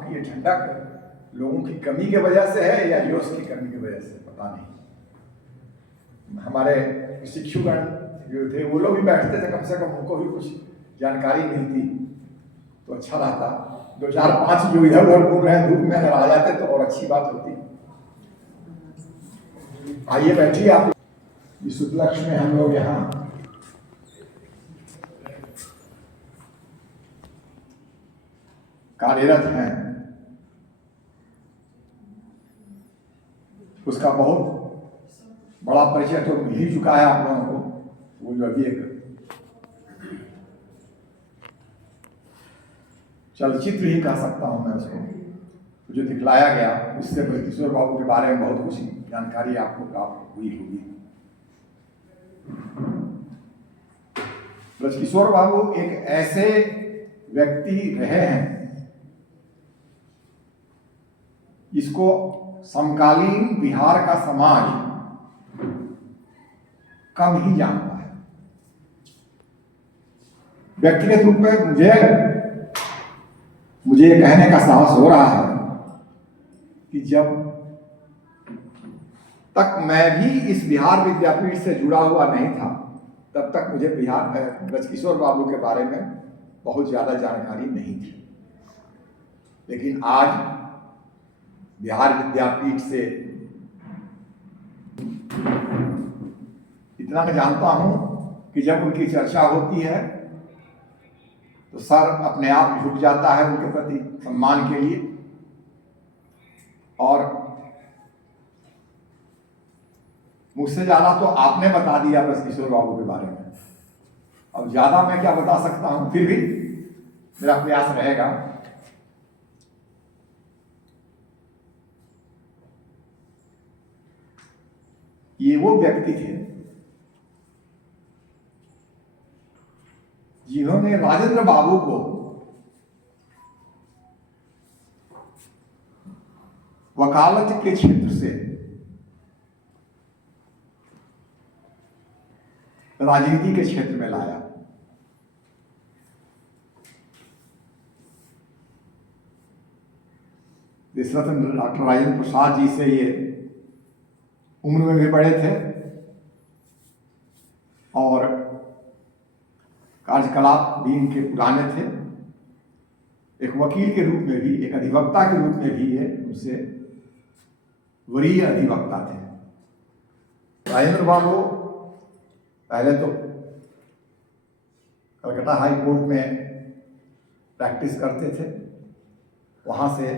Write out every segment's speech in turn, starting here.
कि ये ठंडक लोगों की कमी की वजह से है या जोश की कमी की वजह से, पता नहीं। हमारे शिक्षुगण जो थे वो लोग भी बैठते थे, कम से कम उनको भी कुछ जानकारी मिलती तो अच्छा रहता। 2 4 5 जो इधर उधर घूम रहे हैं धूप में अगर आ जाते तो और अच्छी बात होती। आइए बैठिए आप। इस उपलक्ष्य में हम लोग यहाँ कार्यरत हैं, उसका बहुत बड़ा परिचय तो मिल ही चुका है आप लोगों को। वो जो अभी एक चलचित्र ही कह सकता हूं मैं उसको, जो दिखलाया गया, उससे ब्रजकिशोर बाबू के बारे में बहुत कुछ जानकारी आपको प्राप्त हुई होगी। ब्रजकिशोर बाबू एक ऐसे व्यक्ति रहे हैं जिसको समकालीन बिहार का समाज कम ही जानता है। व्यक्तिगत रूप में मुझे ये कहने का साहस हो रहा है कि जब तक मैं भी इस बिहार विद्यापीठ से जुड़ा हुआ नहीं था, तब तक मुझे ब्रजकिशोर बाबू के बारे में बहुत ज्यादा जानकारी नहीं थी। लेकिन आज बिहार विद्यापीठ से इतना मैं जानता हूं कि जब उनकी चर्चा होती है तो सर अपने आप झुक जाता है उनके प्रति सम्मान के लिए। और मुझसे ज्यादा तो आपने बता दिया ब्रजकिशोर बाबू के बारे में, अब ज्यादा मैं क्या बता सकता हूं, फिर भी मेरा प्रयास रहेगा। ये वो व्यक्ति थे जिन्होंने राजेंद्र बाबू को वकालत के क्षेत्र से राजनीति के क्षेत्र में लाया। देशरत्न डॉक्टर राजेंद्र प्रसाद जी से ये उम्र में भी बड़े थे और कार्यकलाप भी इनके पुराने थे। एक वकील के रूप में भी, एक अधिवक्ता के रूप में भी ये उनसे वरीय अधिवक्ता थे। राजेंद्र बाबू पहले तो कलकत्ता हाई कोर्ट में प्रैक्टिस करते थे, वहां से,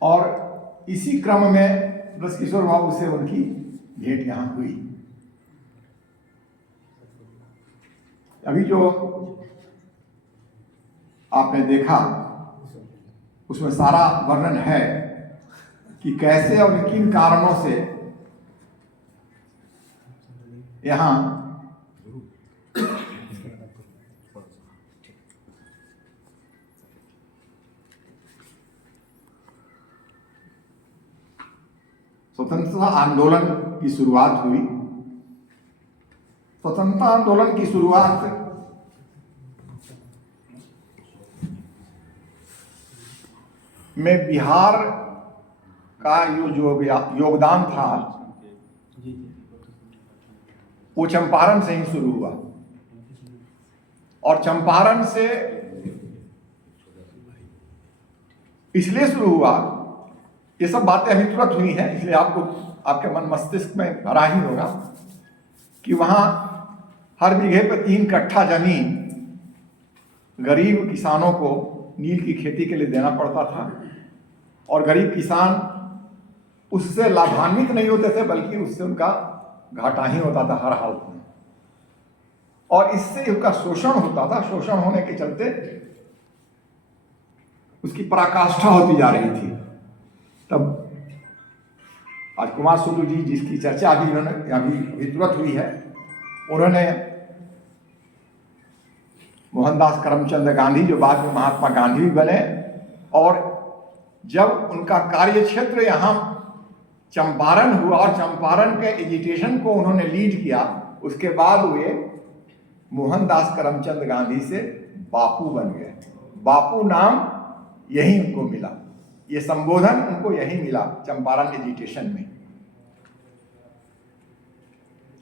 और इसी क्रम में ब्रजकिशोर बाबू से उनकी भेंट यहां हुई। अभी जो आपने देखा उसमें सारा वर्णन है कि कैसे और किन कारणों से यहां स्वतंत्रता आंदोलन की शुरुआत हुई। स्वतंत्रता आंदोलन की शुरुआत में बिहार का जो योगदान था वो चंपारण से ही शुरू हुआ, और चंपारण से इसलिए शुरू हुआ, ये सब बातें अभी तुरंत हुई हैं इसलिए आपको आपके मन मस्तिष्क में भरा ही होगा कि वहां हर बीघे पर 3 कट्ठा जमीन गरीब किसानों को नील की खेती के लिए देना पड़ता था, और गरीब किसान उससे लाभान्वित नहीं होते थे बल्कि उससे उनका घाटा ही होता था हर हाल में, और इससे उनका शोषण होता था। शोषण होने के चलते उसकी पराकाष्ठा होती जा रही थी। तब आज कुमार सुल्लू जी जिसकी चर्चा अभी उन्होंने अभी तुरंत हुई है, उन्होंने मोहनदास करमचंद गांधी जो बाद में महात्मा गांधी भी बने, और जब उनका कार्य क्षेत्र यहाँ चंपारण हुआ और चंपारण के एजिटेशन को उन्होंने लीड किया, उसके बाद वे मोहनदास करमचंद गांधी से बापू बन गए। बापू नाम यही उनको मिला, ये संबोधन उनको यही मिला चंपारण एजिटेशन में।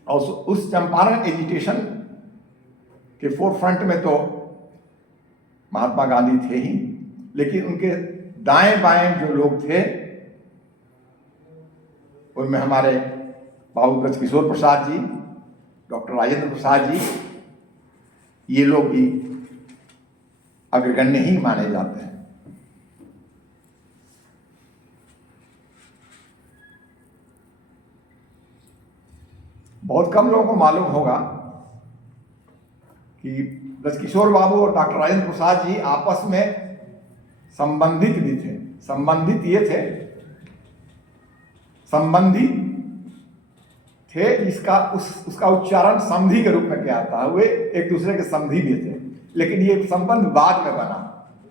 और उस चंपारण एजिटेशन के फोरफ्रंट में तो महात्मा गांधी थे ही, लेकिन उनके दाएं बाएं जो लोग थे उनमें हमारे बाबू ब्रजकिशोर प्रसाद जी, डॉक्टर राजेंद्र प्रसाद जी, ये लोग भी अग्रगण्य ही माने जाते हैं। बहुत कम लोगों को मालूम होगा कि ब्रजकिशोर बाबू और डॉक्टर राजेंद्र प्रसाद जी आपस में संबंधित भी थे। संबंधित ये थे, संबंधी थे, इसका उसका उच्चारण संधि के रूप में किया था। वे एक दूसरे के संधि भी थे, लेकिन ये संबंध बाद में बना।